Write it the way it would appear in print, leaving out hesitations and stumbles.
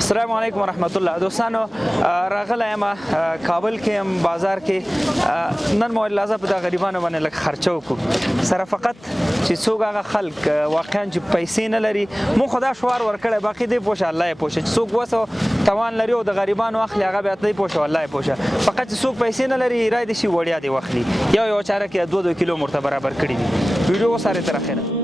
السلام علیکم ورحمت الله. دوستانو راغلی یم کابل کې یم بازار کې نن مو لازم په د غریبانو باندې لږ خرچه وکړو سره فقط چې څوک هغه خلک واقعا چې پیسې نه لري مونږ خو دا شعار ورکړی باقي دی پوښه الله یې پوښه چې څوک 200 توان لري او د غریبانو اخلي هغه بیا دی پوښه الله یې پوښه فقط چې څوک پیسې نه لري رای دي شي وړیا دی واخلي یو چاره کې 2 کیلو مرته برابر کړي دي ویډیو سره تر اخره